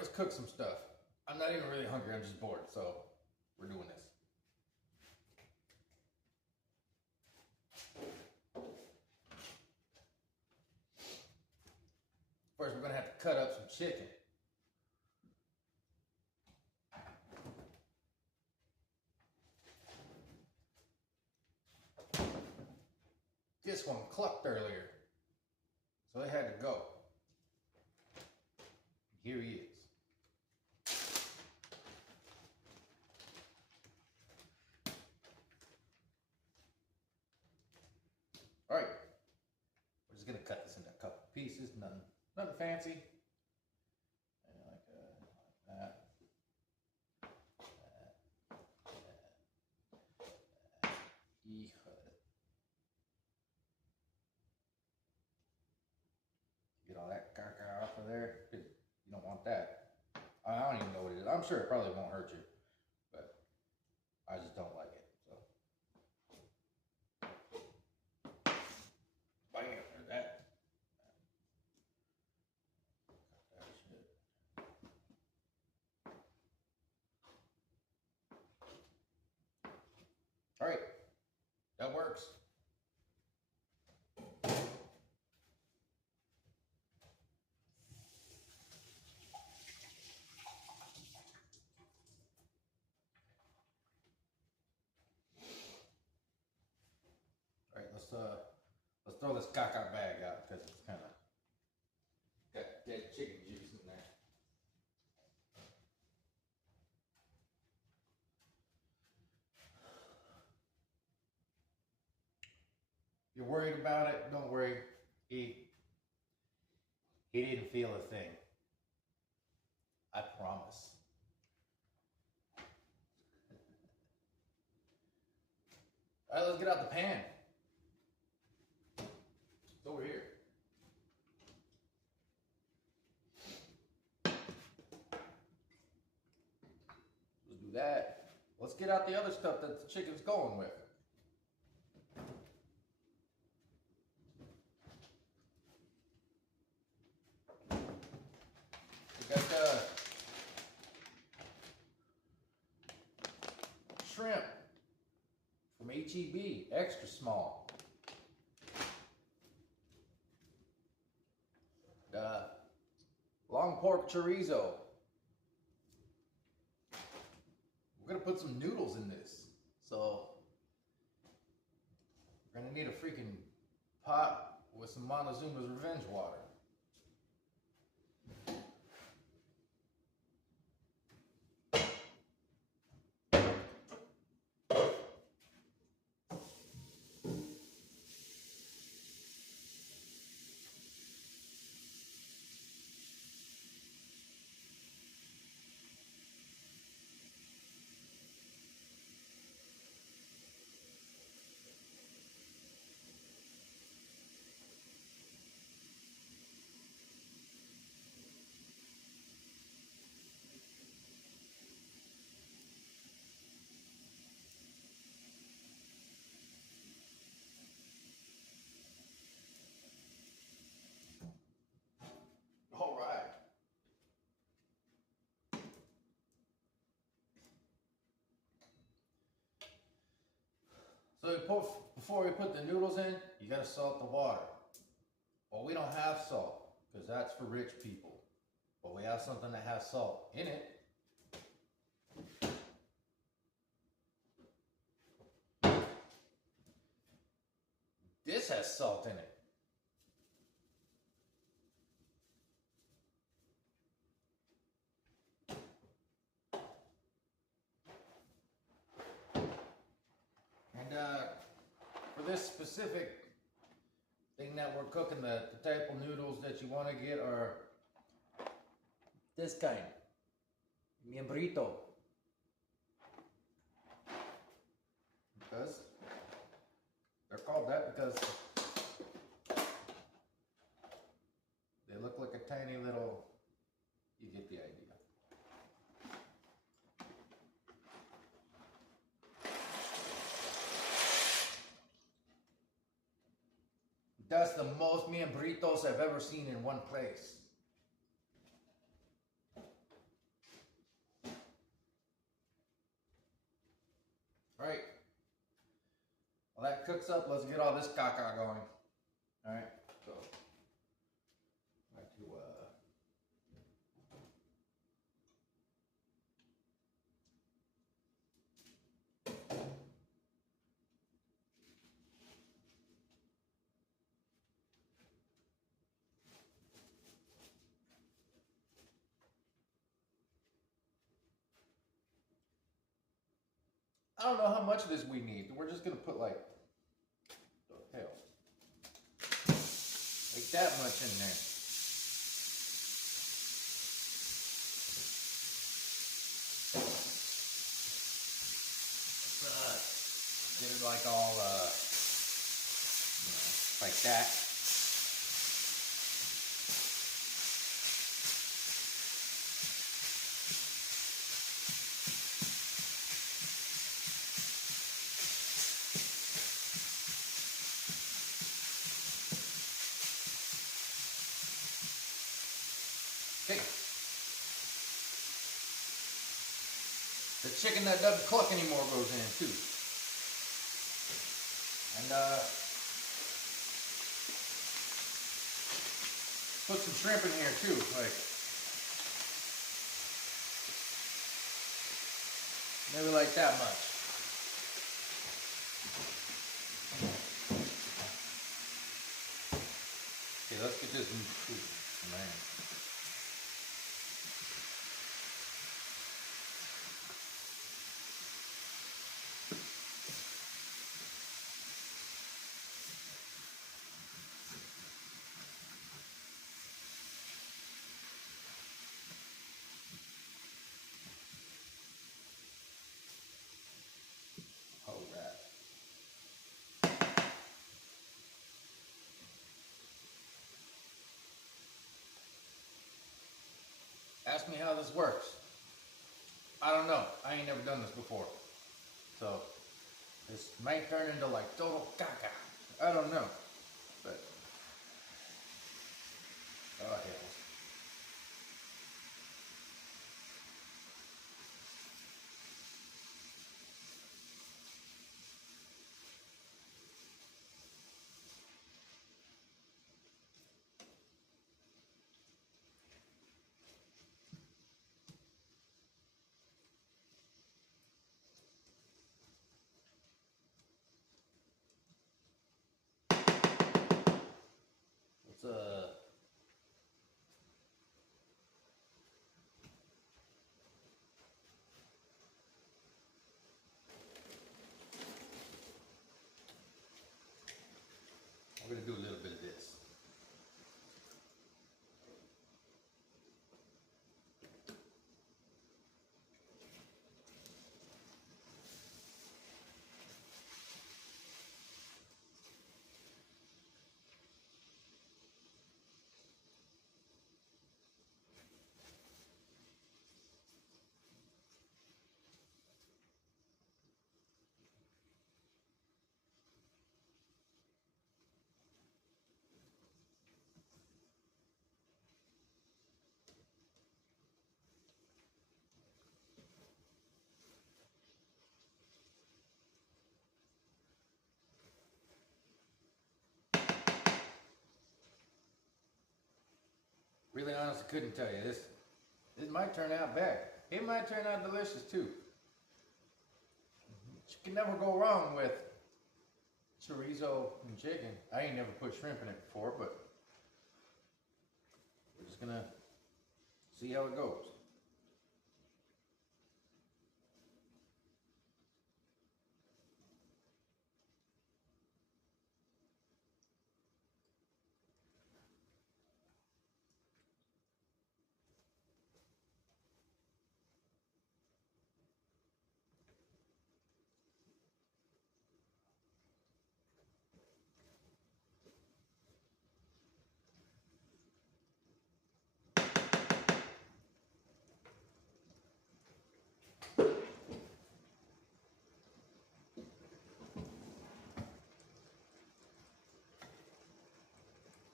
let's cook some stuff. I'm not even really hungry, I'm just bored, so we're doing this. First, we're gonna have to cut up some chicken. This one clucked earlier, so it had to go. Here he is. All right, we're just gonna cut this into a couple pieces, nothing fancy. And like that. Get all that caca off of there. You don't want that. I don't even know what it is. I'm sure it probably won't hurt you, but I just don't like it. So, bam, there's that. All right, that works. All right, let's throw this caca bag out because it's kind of got dead chicken juice in there. You're worried about it? Don't worry. He didn't feel a thing. I promise. All right, let's get out the pan. It's over here. Let's do that. Let's get out the other stuff that the chicken's going with. We got shrimp from HEB, extra small. Long pork chorizo. We're gonna put some noodles in this, so we're gonna need a freaking pot with some Montezuma's Revenge water. All right. So before we put the noodles in, you gotta salt the water. Well, we don't have salt, because that's for rich people. But we have something that has salt in it. This has salt in it. And for this specific thing that we're cooking, the type of noodles that you want to get are this kind, miembrito. Because they're called that because they look like a tiny little, you get the idea. That's the most miembritos I've ever seen in one place. Alright. While that cooks up, let's get all this caca going. Alright, so back to I don't know how much of this we need. We're just gonna put like the hell. Like that much in there. Get it like all like that. Okay. The chicken that doesn't cluck anymore goes in too. And put some shrimp in here too, like maybe like that much. Okay, let's get this food, man. Ask me how this works. I don't know. I ain't never done this before. So, this might turn into like total caca. I don't know. But, oh hell. Let's I'm gonna do a little bit of this. Really honestly couldn't tell you. This might turn out bad. It might turn out delicious too. You can never go wrong with chorizo and chicken. I ain't never put shrimp in it before, but we're just gonna see how it goes.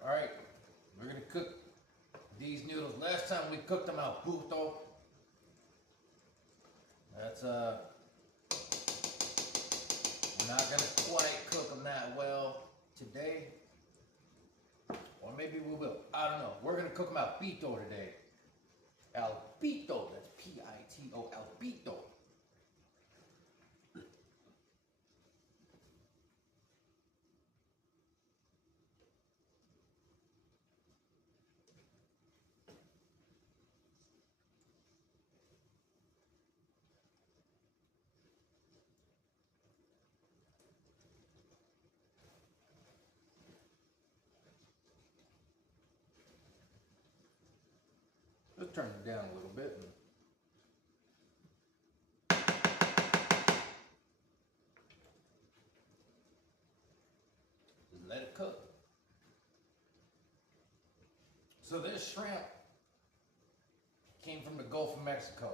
Alright, we're gonna cook these noodles. Last time we cooked them al puto. That's Not gonna quite cook them that well today. Or maybe we will. I don't know. We're gonna cook them al pito today. Al pito. That's P-I-T-O. Al pito. Let's turn it down a little bit. And let it cook. So this shrimp came from the Gulf of Mexico.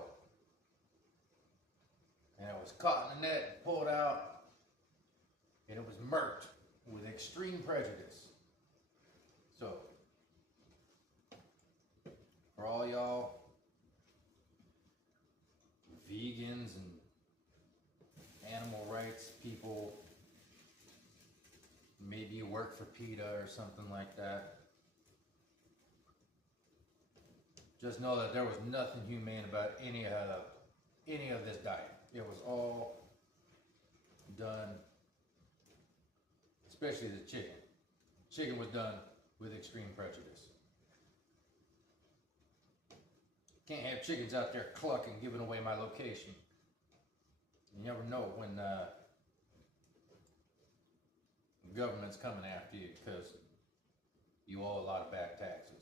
And it was caught in the net, pulled out, and it was murked with extreme prejudice. So, for all y'all vegans and animal rights people, maybe you work for PETA or something like that, just know that there was nothing humane about any of this diet. It was all done, especially the chicken. Chicken was done with extreme prejudice. Can't have chickens out there clucking, giving away my location. You never know when the government's coming after you because you owe a lot of back taxes.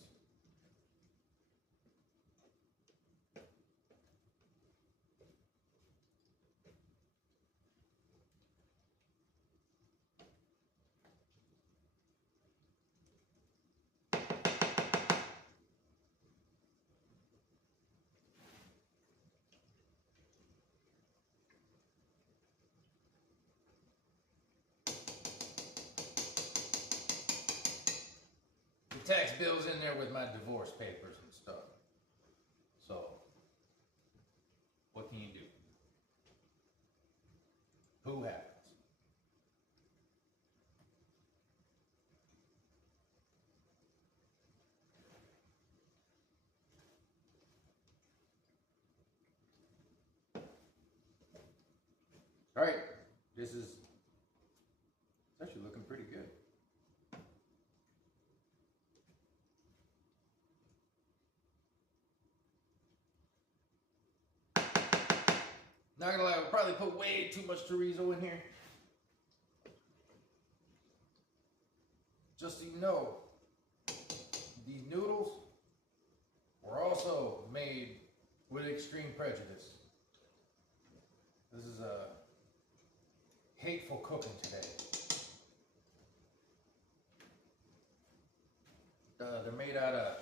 Tax bills in there with my divorce papers and stuff. So, what can you do? Who happens? All right, this is it's actually looking pretty good. Not gonna lie, we'll probably put way too much chorizo in here. Just so you know, these noodles were also made with extreme prejudice. This is a hateful cooking today. They're made out of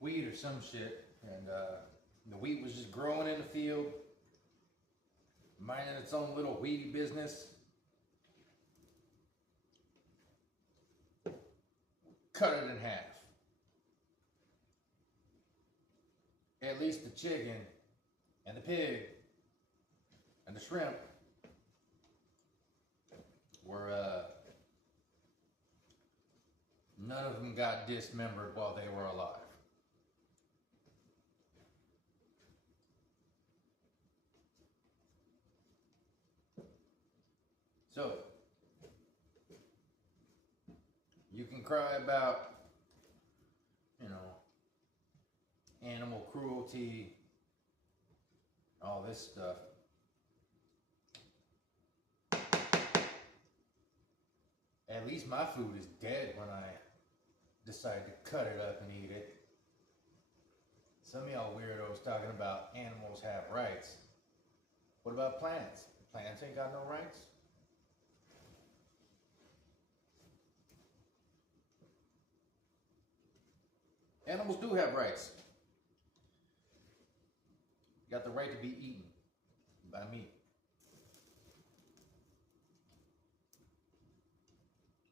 wheat or some shit, and the wheat was just growing in the field, minding its own little weedy business. Cut it in half. At least the chicken and the pig and the shrimp were, none of them got dismembered while they were alive. So, you can cry about, you know, animal cruelty, all this stuff. At least my food is dead when I decide to cut it up and eat it. Some of y'all weirdos talking about animals have rights. What about plants? Plants ain't got no rights. Animals do have rights. You got the right to be eaten by me.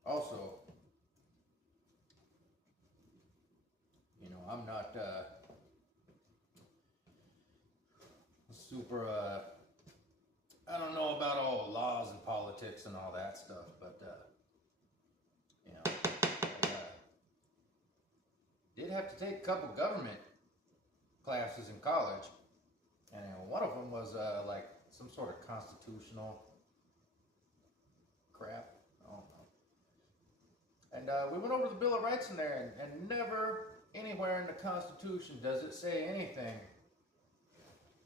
Also, you know, I'm not super I don't know about all laws and politics and all that stuff, but you know, I did have to take a couple government classes in college, and one of them was like some sort of constitutional crap. I don't know. And we went over the Bill of Rights in there, and never anywhere in the Constitution does it say anything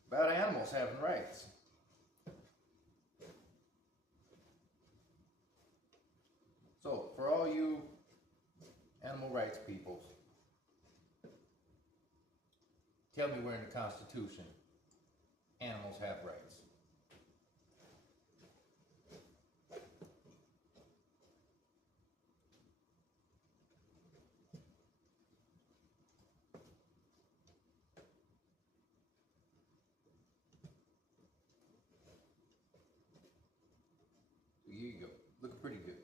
about animals having rights. So, for all you animal rights peoples, tell me where in the Constitution animals have rights. Here you go. Looking pretty good.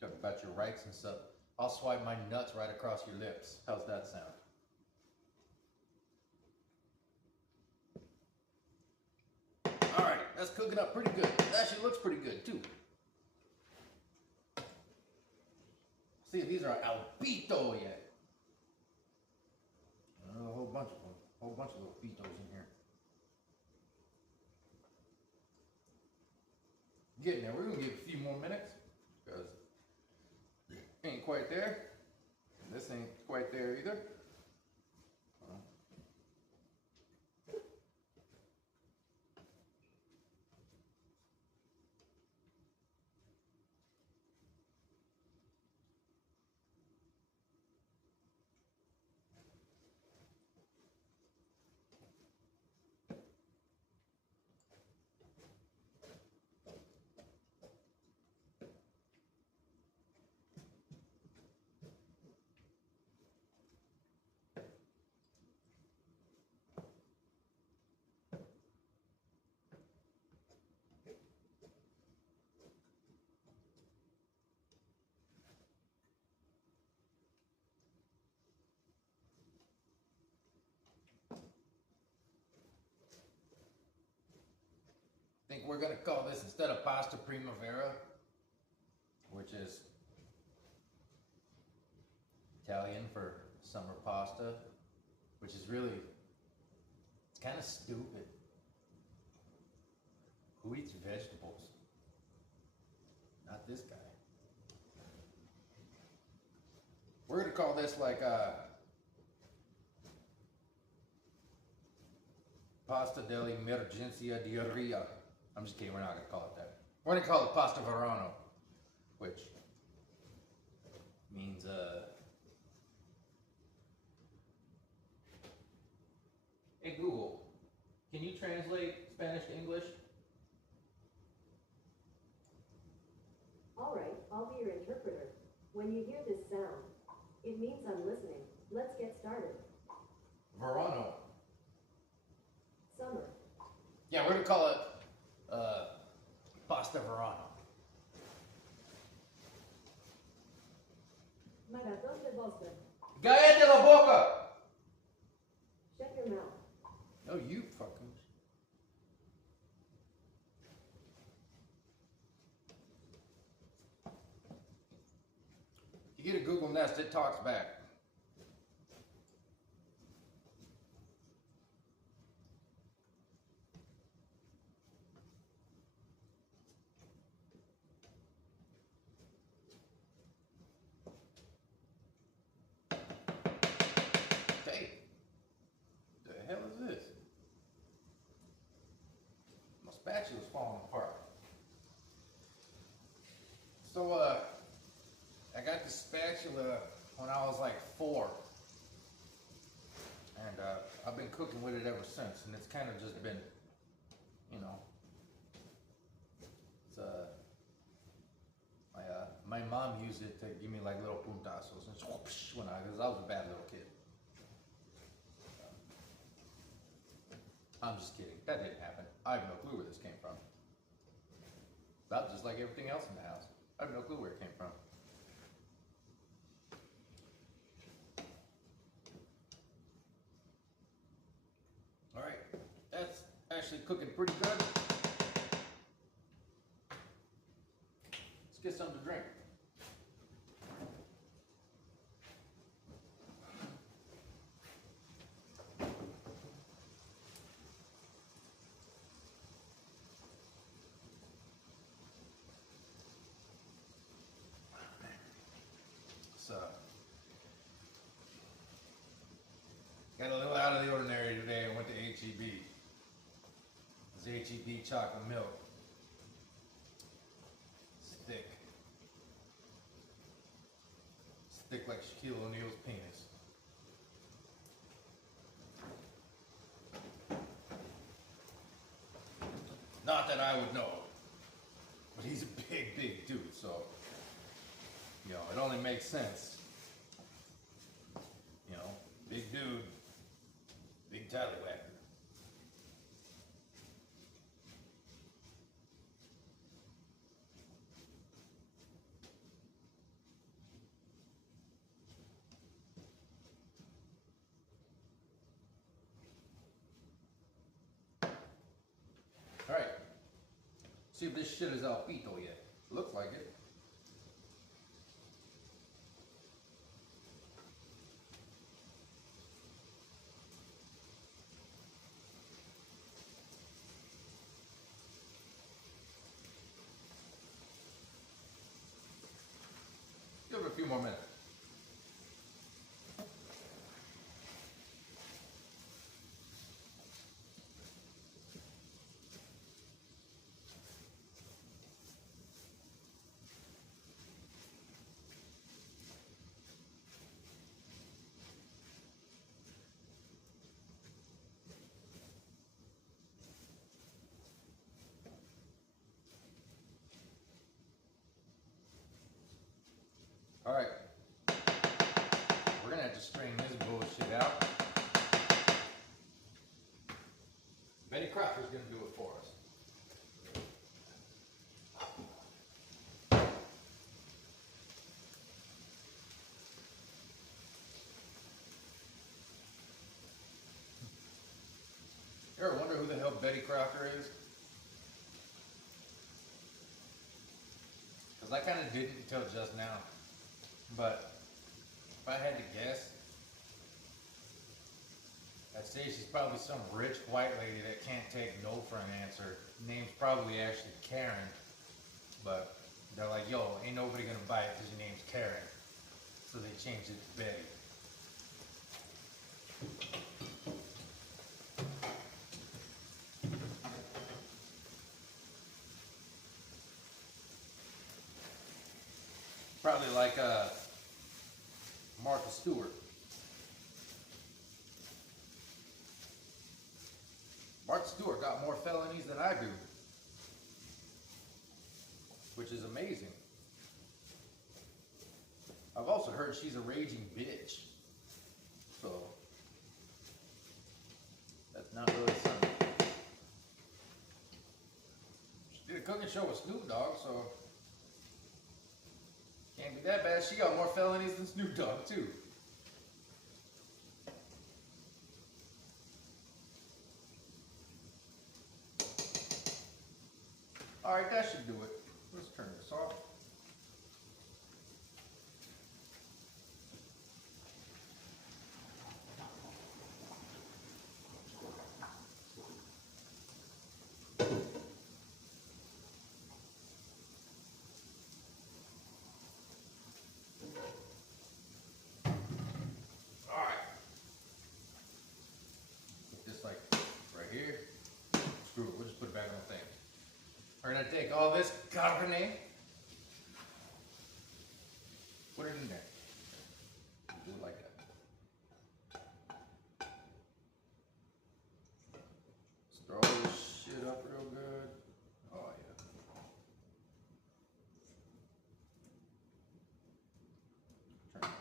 Talk about your rights and stuff. I'll swipe my nuts right across your lips. How's that sound? Alright, that's cooking up pretty good. It actually looks pretty good too. See if these are albito yet. A whole bunch of them. A whole bunch of little bitos in here. Getting there. We're going to give it a few more minutes because it ain't quite there. And this ain't quite there either. I think we're going to call this, instead of pasta primavera, which is Italian for summer pasta, which is really, it's kind of stupid. Who eats vegetables? Not this guy. We're going to call this like pasta dell'emergenza diarrhea. I'm just kidding, we're not going to call it that. We're going to call it pasta Verano, which means, hey Google, can you translate Spanish to English? All right, I'll be your interpreter. When you hear this sound, it means I'm listening. Let's get started. Verano. Summer. Yeah, we're going to call it pasta Verano. Maratón de Boston. Cállate la boca! Shut your mouth. No, you fucking. You get a Google Nest, it talks back. Hey, the hell is this? My spatula's falling apart. So, I got the spatula when I was like 4. And I've been cooking with it ever since. And it's kind of just been, you know, it's my mom used it to give me like little puntazos and whoosh, because I was a bad little kid. I'm just kidding. That didn't happen. I have no clue where this came from. About just like everything else in the house. I have no clue where it came from. Alright, that's actually cooking pretty good. something to drink. So, got a little out of the ordinary today. I went to HEB. It's HEB chocolate milk. It's thick. It's thick like Shaquille O'Neal's penis. Not that I would know, but he's a big, big dude, so, you know, it only makes sense. You know, big dude, big tallywhacker. Alright, see if this shit is al pito yet. Looks like it. Give it a few more minutes. Alright, we're gonna have to strain this bullshit out. Betty Crocker's gonna do it for us. You ever wonder who the hell Betty Crocker is? Because I kind of didn't until just now. But if I had to guess, I'd say she's probably some rich white lady that can't take no for an answer. Name's probably actually Karen. But they're like, yo, ain't nobody gonna buy it because your name's Karen. So they changed it to Betty. Probably like Martha Stewart. Martha Stewart got more felonies than I do, which is amazing. I've also heard she's a raging bitch, so that's not really something. She did a cooking show with Snoop Dogg, so can't be that bad. She got more felonies than Snoop Dogg, too. Alright, that should do it. Let's turn this off. We're gonna take all this Cabernet, put it in there. Do it like that. Stir all this shit up real good. Oh yeah. Turn it up.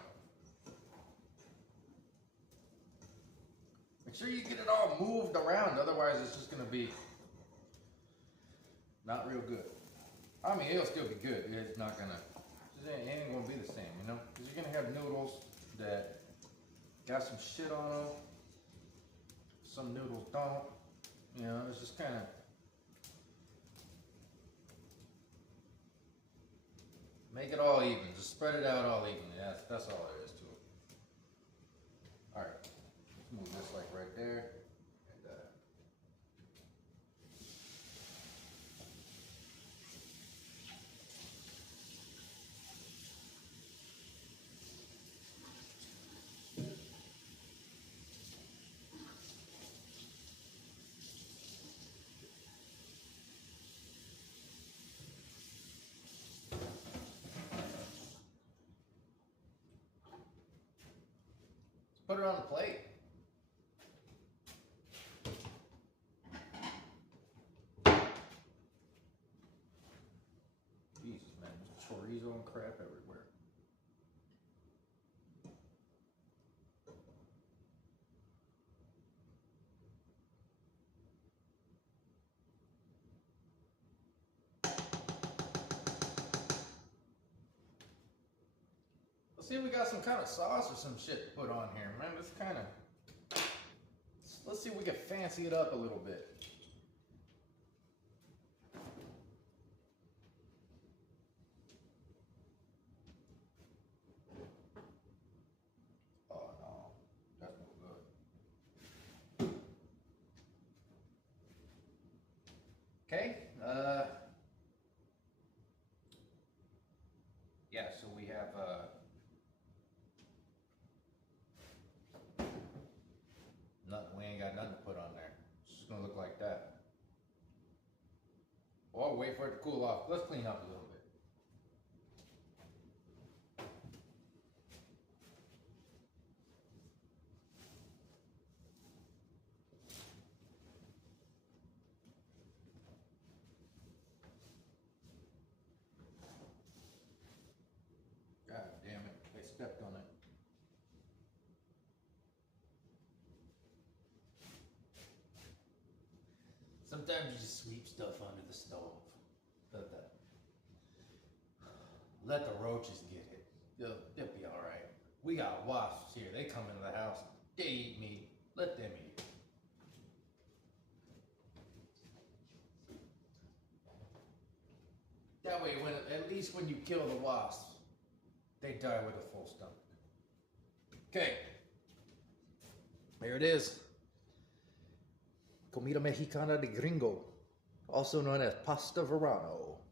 Make sure you get it all moved around, otherwise it's just gonna be not real good. I mean, it'll still be good. It's not gonna, it ain't gonna be the same, you know? Because you're gonna have noodles that got some shit on them. Some noodles don't. You know, it's just kind of. Make it all even. Just spread it out all evenly. That's all there is to it. All right. Let's move this like right there. And, put it on the plate. Jesus, man, there's chorizo and crap everywhere. Let's see if we got some kind of sauce or some shit to put on here, man. Let's see if we can fancy it up a little bit. Oh no, that's no good. Okay, yeah, so we have, nothing, we ain't got nothing to put on there. It's just gonna look like that. Or wait for it to cool off. Let's clean up a little bit. God damn it, they stepped on it. Sometimes you just sweep stuff under the stove. Let the roaches get it. They'll be alright. We got wasps here. They come into the house. They eat meat. Let them eat it. That way, at least when you kill the wasps, they die with a full stomach. Okay. There it is. Comida Mexicana de Gringo, also known as Pasta Verano.